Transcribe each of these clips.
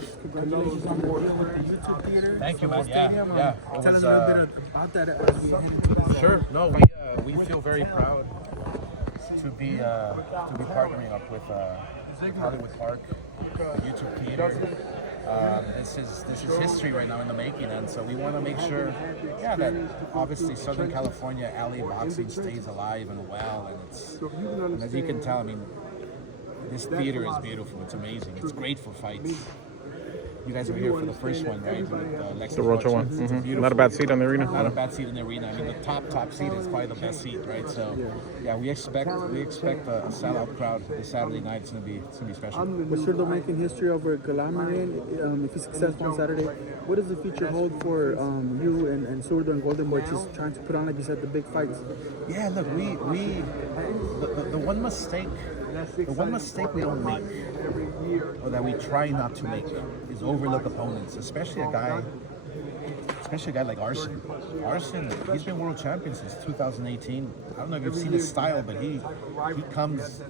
first, congratulations on the deal with the YouTube theater. Thank you, man. Stadium. Yeah. Tell us a little bit about that as we head into this. Sure. No, we feel very proud to be partnering up with Hollywood Park, the YouTube theater. This is history right now in the making, and so we want to make sure, that obviously Southern California alley boxing stays alive and well, and as you can tell, I mean, this theater is beautiful. It's amazing. It's great for fights. You guys were here for the first one, right? With, the Rocha one. Mm-hmm. Not a bad seat in the arena. Not a bad seat in the arena. I mean, the top seat is probably the best seat, right? So, yeah, we expect a sellout crowd this Saturday night. It's gonna be special. With Zurdo making history over Galamarin, if he's successful on Saturday, what does the future hold for you and Zurdo and Golden Boy, just trying to put on, like you said, the big fights? Yeah, look, the one mistake we don't make, or that we try not to make, is overlook opponents, especially a guy like Arsen. Arsen, he's been world champion since 2018. I don't know if you've seen his style, but he comes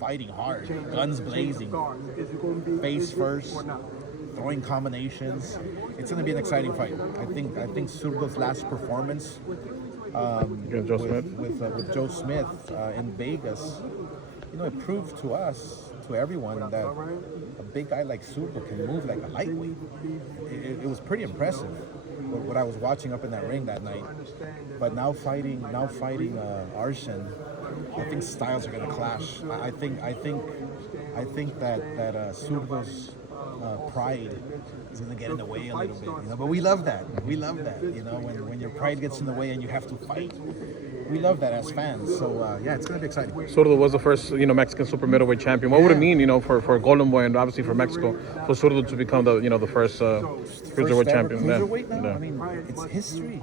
fighting hard, guns blazing, face first, throwing combinations. It's going to be an exciting fight. I think Zurdo's last performance with Joe Smith in Vegas, it proved to us, to everyone, that a big guy like Zurdo can move like a lightweight. It was pretty impressive what I was watching up in that ring that night. But now fighting Arsen, I think styles are going to clash. I think that Zurdo's pride is going to get in the way a little bit, but we love that. When your pride gets in the way and you have to fight. We love that as fans, so it's going to be exciting. Zurdo was the first, Mexican super middleweight champion. What would it mean, for Golden Boy and obviously for Mexico, for Zurdo to become the first cruiserweight champion? Cruiserweight now? I mean, it's history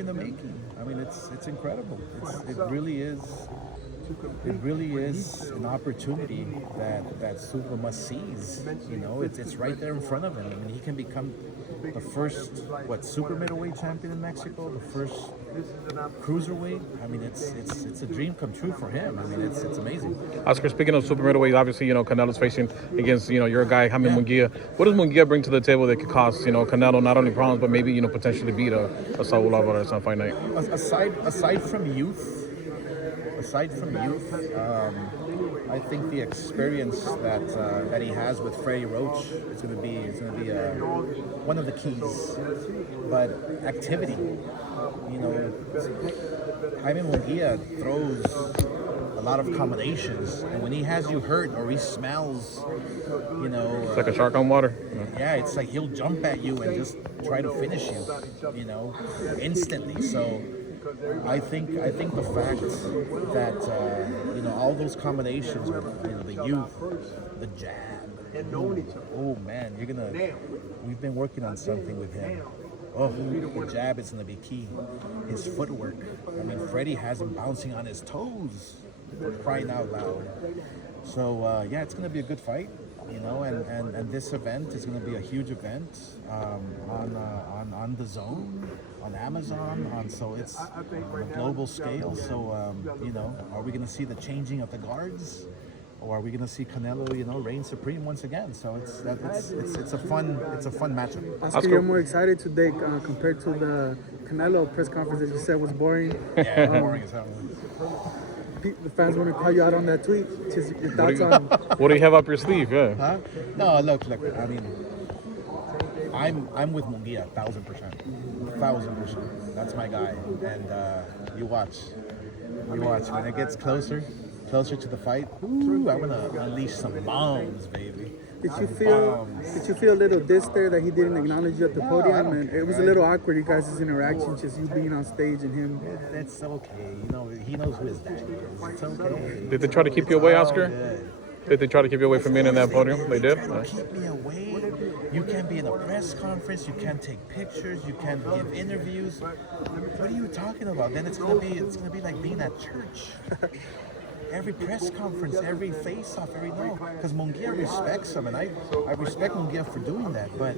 in the making. I mean, it's incredible. It really is an opportunity that Zurdo must seize. It's right there in front of him. I mean, he can become the first super middleweight champion in Mexico, the first cruiserweight. I mean, it's a dream come true for him. I mean, it's amazing. Oscar, speaking of super middleweight, obviously Canelo's facing against your guy Jaime Munguia. What does Munguia bring to the table that could cost Canelo not only problems but maybe potentially beat a Saul Alvarez on fight night? Aside from youth, I think the experience that he has with Freddie Roach is going to be one of the keys. But activity, Jaime Munguia throws a lot of combinations, and when he has you hurt or he smells, it's like a shark on water. Yeah, it's like he'll jump at you and just try to finish you, instantly. So I think the fact that all those combinations with the youth, the jab. Oh man, we've been working on something with him. Oh, the jab is gonna be key. His footwork. I mean, Freddie has him bouncing on his toes, crying out loud. So it's gonna be a good fight. And this event is going to be a huge event on the Zone, on Amazon, so it's on a global scale. So are we going to see the changing of the guards, or are we going to see Canelo, reign supreme once again? So it's a fun matchup. Oscar, you're more excited today compared to the Canelo press conference that you said was boring. Yeah, boring as hell. The fans want to call you out on that tweet. Just your thoughts on. What do you have up your sleeve? Yeah. Huh? No, look. I mean, I'm with Munguia 1,000%. That's my guy. And you watch. When it gets closer to the fight, I'm gonna unleash some bombs, baby. Did you feel a little diss there that he didn't acknowledge you at the podium? And it was a little awkward, you guys' interaction, just you being on stage and him. It's okay. He knows who his daddy is. It's okay. Did they try to keep you away, Oscar? Did they try to keep you away from being in that podium? They did? Keep me away. You can't be in a press conference. You can't take pictures. You can't give interviews. What are you talking about? Then it's gonna be like being at church. Every press conference, every face-off, because Munguia respects him, and I respect Munguia for doing that, but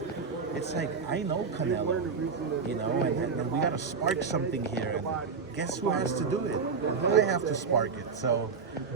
it's like, I know Canelo, and we got to spark something here, and guess who has to do it? I have to spark it, so